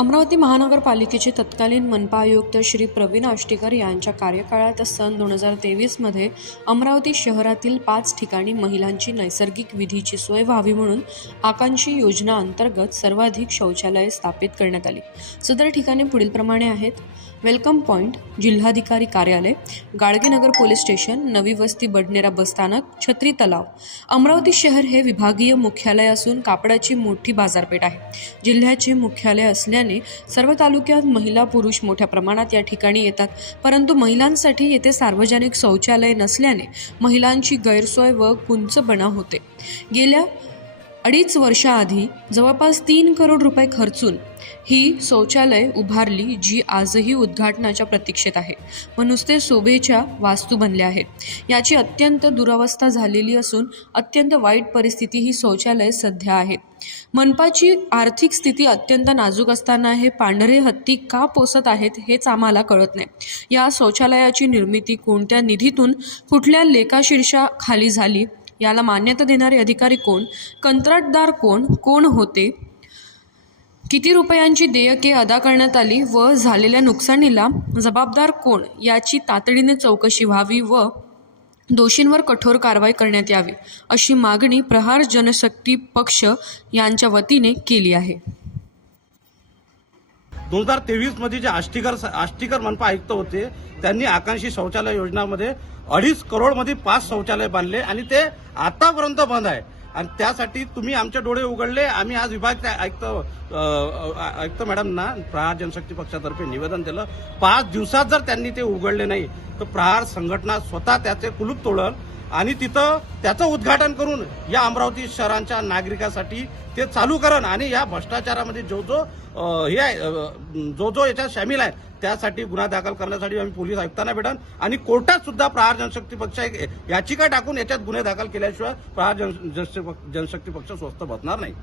अमरावती महानगरपालिकेचे तत्कालीन मनपा आयुक्त श्री प्रवीण आष्टीकर यांच्या कार्यकाळात सन दोन हजार तेवीसमध्ये अमरावती शहरातील पाच ठिकाणी महिलांची नैसर्गिक विधीची सोय व्हावी म्हणून आकांक्षी योजना अंतर्गत सर्वाधिक शौचालये स्थापित करण्यात आली. सदर ठिकाणे पुढीलप्रमाणे आहेत. वेलकम पॉईंट जिल्हाधिकारी कार्यालय गाडगेनगर पोलीस स्टेशन नवी वस्ती बडनेरा बसस्थानक छत्री तलाव. अमरावती शहर हे विभागीय मुख्यालय असून कापडाची मोठी बाजारपेठ आहे. जिल्ह्याचे मुख्यालय असल्याने सर्व तालुक्यात महिला पुरुष मोठ्या प्रमाणात या ठिकाणी येतात. परंतु महिलांसाठी येथे सार्वजनिक शौचालय नसल्याने महिलांची गैरसोय व कुंचपणा होते. गेल्या अडीच वर्षाआधी जवळपास तीन करोड रुपये खर्चून ही शौचालय उभारली जी आजही उद्घाटनाच्या प्रतीक्षेत आहे. व नुसते शोभेच्या वास्तू बनल्या आहेत. याची अत्यंत दुरावस्था झालेली असून अत्यंत वाईट परिस्थिती ही शौचालय सध्या आहेत मनपाची आर्थिक स्थिती अत्यंत नाजूक असताना हे पांढरे हत्ती का पोसत आहेत हेच आम्हाला कळत नाही. या शौचालयाची निर्मिती कोणत्या निधीतून कुठल्या लेखाशीर्षाखाली झाली? याला मान्यता देणारे अधिकारी कोण? कंत्राटदार कोण? कोण होते? किती रुपयांची देयके अदा करण्यात आली व झालेल्या नुकसानीला जबाबदार कोण? याची तातडीने चौकशी व्हावी व दोषींवर कठोर कारवाई करण्यात यावी अशी मागणी प्रहार जनशक्ती पक्ष यांच्या वतीने केली आहे. दोन हजार तेवीसमध्ये जे आष्टीकर आष्टीकर मनपा आयुक्त होते त्यांनी आकांक्षी शौचालय योजनामध्ये अडीच करोडमध्ये पाच शौचालय बांधले आणि ते आतापर्यंत बंद आहे. आणि त्यासाठी तुम्ही आमचे डोळे उघडले. आम्ही आज विभाग आयुक्त अ, आयुक्त मॅडमना प्रहार जनशक्ती पक्षातर्फे निवेदन दिलं. पाच दिवसात जर त्यांनी ते उघडले नाही तर प्रहार संघटना स्वतः त्याचे कुलूप तोडल आणि तिथं त्याचं उद्घाटन करून या अमरावती शहरांच्या नागरिकासाठी ते चालू करण आणि या भ्रष्टाचारामध्ये जो जो हे आहे जो जो याच्यात सामील आहे त्यासाठी गुन्हा दाखल करण्यासाठी आम्ही पोलीस आयुक्तांना भेटन. आणि कोर्टात सुद्धा प्रहार जनशक्ती पक्ष एक याचिका टाकून याच्यात गुन्हे दाखल केल्याशिवाय प्रहार जन- जनशक्ती पक्ष- स्वस्त बसणार नाही.